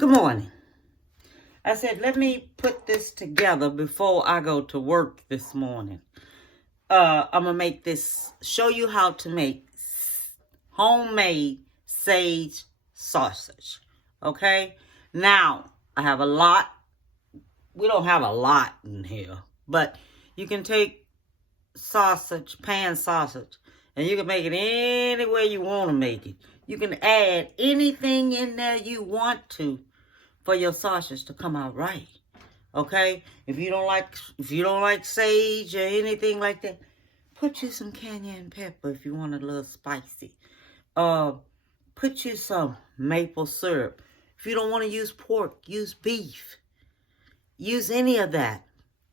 Good morning. I said, let me put this together before I go to work this morning. I'm going to show you how to make homemade sage sausage. Okay? Now, I have a lot. We don't have a lot in here, but you can take sausage, pan sausage, and you can make it any way you want to make it. You can add anything in there you want to for your sausage to come out right. Okay? If you don't like sage or anything like that, put you some cayenne pepper if you want it a little spicy. Put you some maple syrup. If you don't want to use pork, use beef. Use any of that.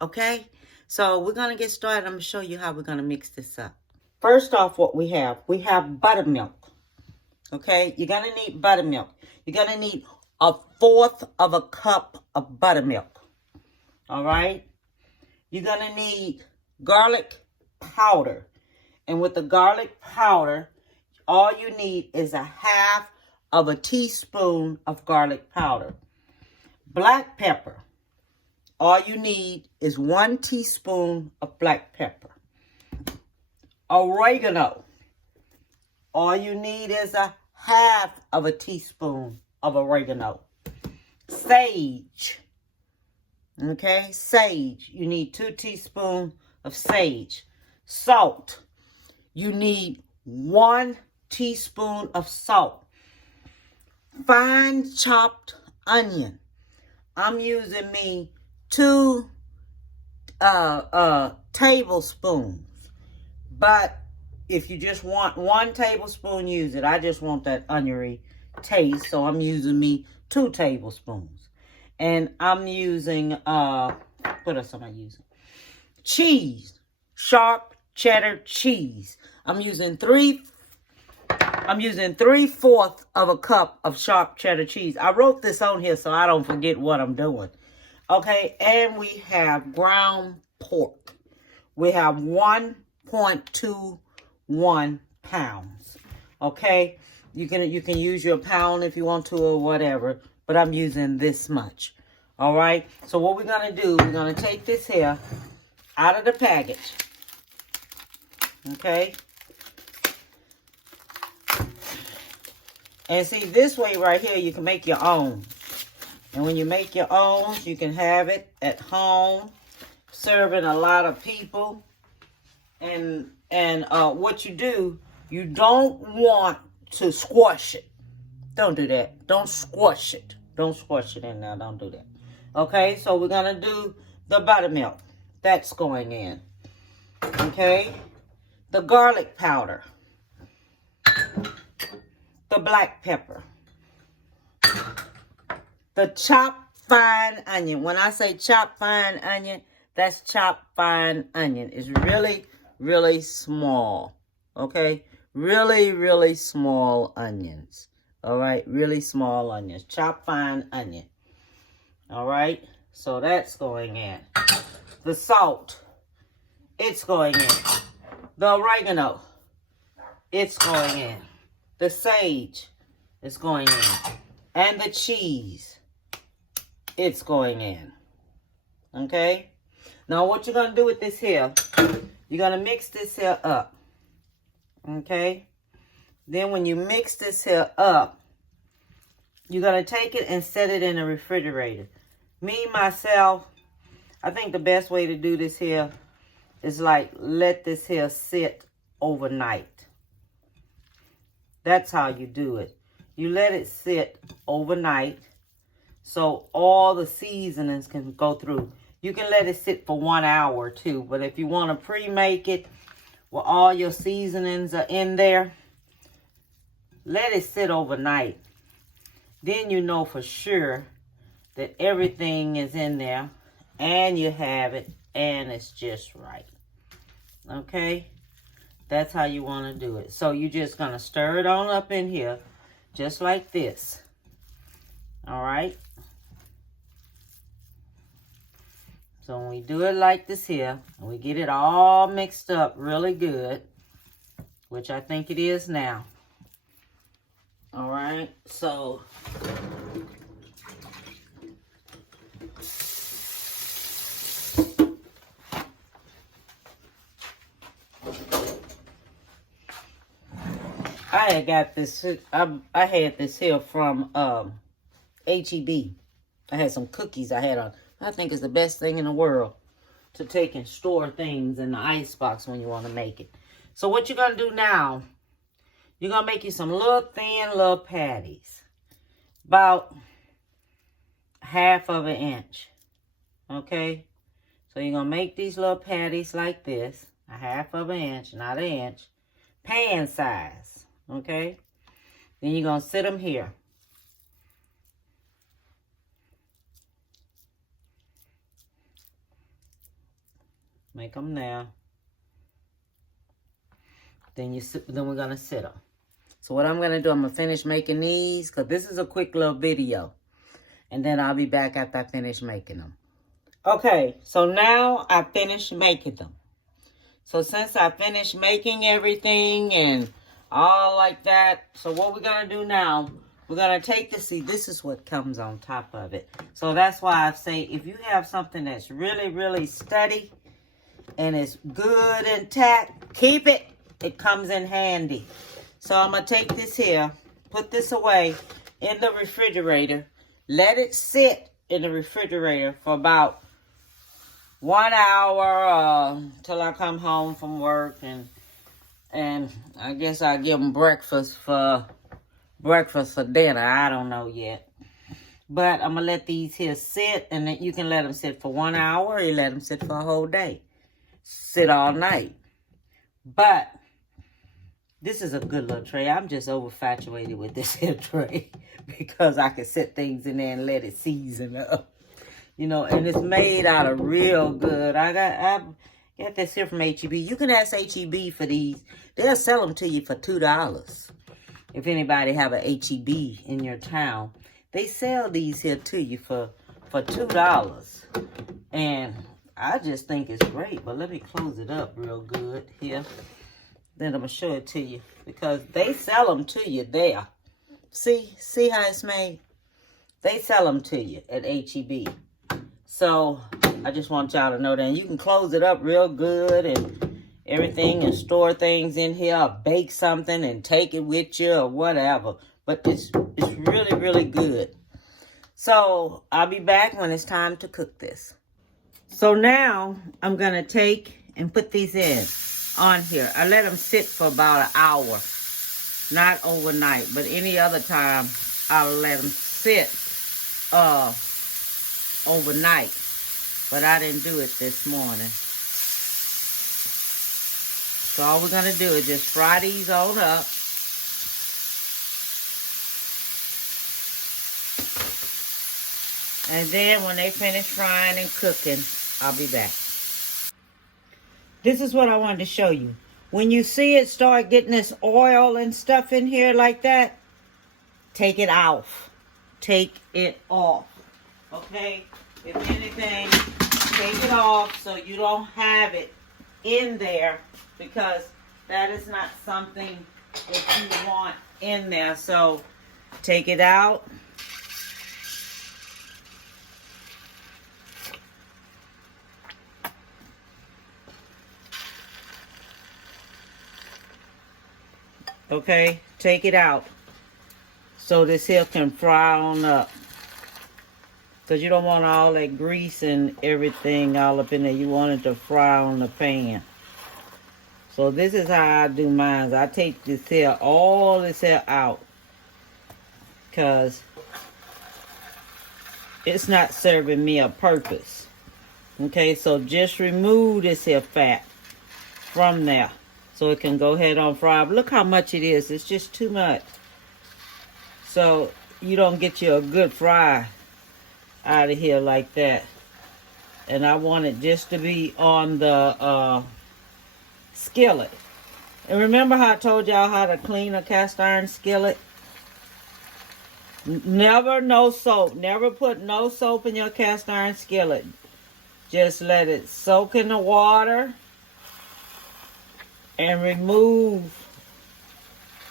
Okay? So we're going to get started. I'm going to show you how we're going to mix this up. First off, what we have buttermilk. Okay? You're going to need buttermilk. You're going to need 1/4 of a cup of buttermilk. All right? You're going to need garlic powder. And with the garlic powder, all you need is 1/2 of a teaspoon of garlic powder. Black pepper. All you need is 1 teaspoon of black pepper. Oregano. All you need is 1/2 of a teaspoon of oregano. Sage. Okay, sage. You need 2 teaspoons of sage. Salt. You need 1 teaspoon of salt. Fine chopped onion. I'm using me 2 tablespoons. But if you just want 1 tablespoon, use it. I just want that oniony taste, so I'm using me 2 tablespoons. And I'm using, what else am I using? Cheese. Sharp cheddar cheese. I'm using 3/4 of a cup of sharp cheddar cheese. I wrote this on here so I don't forget what I'm doing. Okay, and we have ground pork. We have 1.21 pounds. Okay, you can use your pound if you want to or whatever, but I'm using this much. All right, so what we're going to do, we're going to take this here out of the package. Okay. And see, this way right here, you can make your own. And when you make your own, you can have it at home, serving a lot of people. And what you do, you don't want to squash it. Don't do that. Don't squash it. Don't squash it in there. Don't do that. Okay, so we're going to do the buttermilk. That's going in. Okay. The garlic powder. The black pepper. The chopped fine onion. When I say chopped fine onion, that's chopped fine onion. It's really, really small. Okay? Really, really small onions. All right? Really small onions. Chopped fine onion. All right? So that's going in. The salt. It's going in. The oregano. It's going in. The sage is going in. And the cheese. It's going in. Okay? Now what you're going to do with this here, you're going to mix this here up. Okay? Then when you mix this here up, you're going to take it and set it in the refrigerator. Me, myself, I think the best way to do this here is like let this here sit overnight. That's how you do it. You let it sit overnight so all the seasonings can go through. You can let it sit for 1 hour too, but if you want to pre-make it where all your seasonings are in there, let it sit overnight. Then you know for sure that everything is in there and you have it and it's just right. Okay? That's how you want to do it. So you're just going to stir it on up in here just like this. All right? So when we do it like this here, and we get it all mixed up really good, which I think it is now. All right, so I had got this. I had this here from HEB. I had some cookies I had on. I think it's the best thing in the world to take and store things in the icebox when you want to make it. So what you're going to do now, you're going to make you some little thin little patties. About 1/2 inch. Okay? So you're going to make these little patties like this. 1/2 inch, not an inch. Pan size. Okay? Then you're going to sit them here. Make them now. Then we're going to sit them. So what I'm going to do, I'm going to finish making these, because this is a quick little video. And then I'll be back after I finish making them. Okay, so now I finished making them. So since I finished making everything and all like that, so what we're going to do now, we're going to take this. See, this is what comes on top of it. So that's why I say if you have something that's really, really steady and it's good intact, keep it. It comes in handy. So I'm going to take this here, put this away in the refrigerator. Let it sit in the refrigerator for about 1 hour till I come home from work. And I guess I'll give them breakfast for dinner. I don't know yet. But I'm going to let these here sit. And then you can let them sit for 1 hour or you let them sit for a whole day. Sit all night. But this is a good little tray. I'm just overfatuated with this here tray because I can set things in there and let it season up. You know, and it's made out of real good. I got this here from HEB. You can ask HEB for these. They'll sell them to you for $2. If anybody have a HEB in your town, they sell these here to you for $2. And I just think it's great. But let me close it up real good here. Then I'm going to show it to you. Because they sell them to you there. See how it's made? They sell them to you at HEB. So I just want y'all to know that. And you can close it up real good and everything and store things in here. Or bake something and take it with you or whatever. But it's really, really good. So I'll be back when it's time to cook this. So now I'm going to take and put these in on here. I let them sit for about an hour. Not overnight, but any other time I'll let them sit overnight. But I didn't do it this morning. So all we're going to do is just fry these on up. And then when they finish frying and cooking, I'll be back. This is what I wanted to show you. When you see it start getting this oil and stuff in here like that, take it off. Take it off. Okay? If anything, take it off so you don't have it in there, because that is not something that you want in there. So take it out. Okay, take it out so this here can fry on up. Because you don't want all that grease and everything all up in there. You want it to fry on the pan. So this is how I do mine. I take this here, all this here out. Because it's not serving me a purpose. Okay, so just remove this here fat from there. So it can go ahead on fry. But look how much it is. It's just too much. So you don't get you a good fry out of here like that. And I want it just to be on the skillet. And remember how I told y'all how to clean a cast iron skillet? Never no soap. Never put no soap in your cast iron skillet. Just let it soak in the water. And remove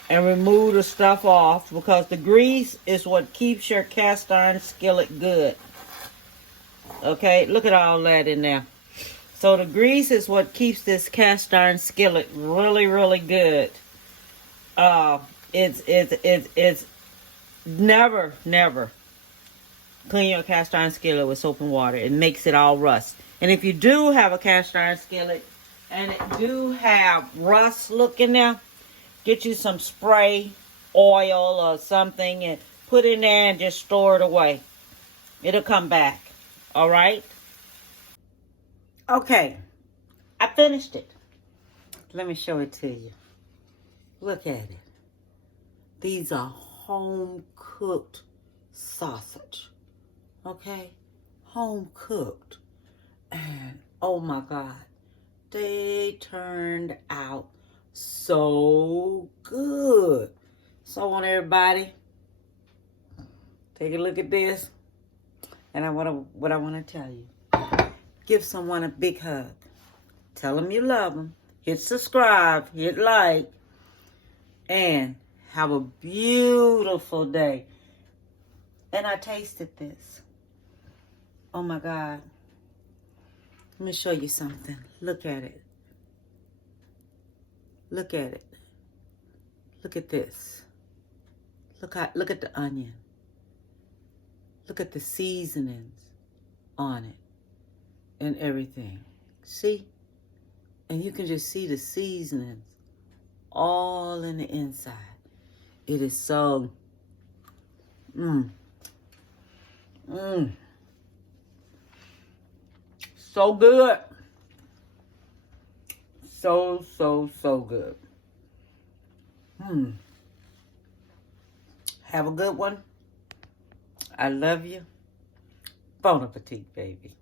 the stuff off, because the grease is what keeps your cast iron skillet good. Okay, look at all that in there. So the grease is what keeps this cast iron skillet really, really good. it's never clean your cast iron skillet with soap and water. It makes it all rust. And if you do have a cast iron skillet and it do have rust looking there, get you some spray oil or something and put it in there and just store it away. It'll come back. All right? Okay. I finished it. Let me show it to you. Look at it. These are home-cooked sausage. Okay? Home-cooked. And, oh my God, they turned out so good. So I want everybody, take a look at this. And what I want to tell you. Give someone a big hug. Tell them you love them. Hit subscribe. Hit like. And have a beautiful day. And I tasted this. Oh my God. Let me show you something. Look at it. Look at it. Look at this. Look at the onion. Look at the seasonings on it and everything. See? And you can just see the seasonings all in the inside. It is so so good. So good. Have a good one. I love you. Bon appetit, baby.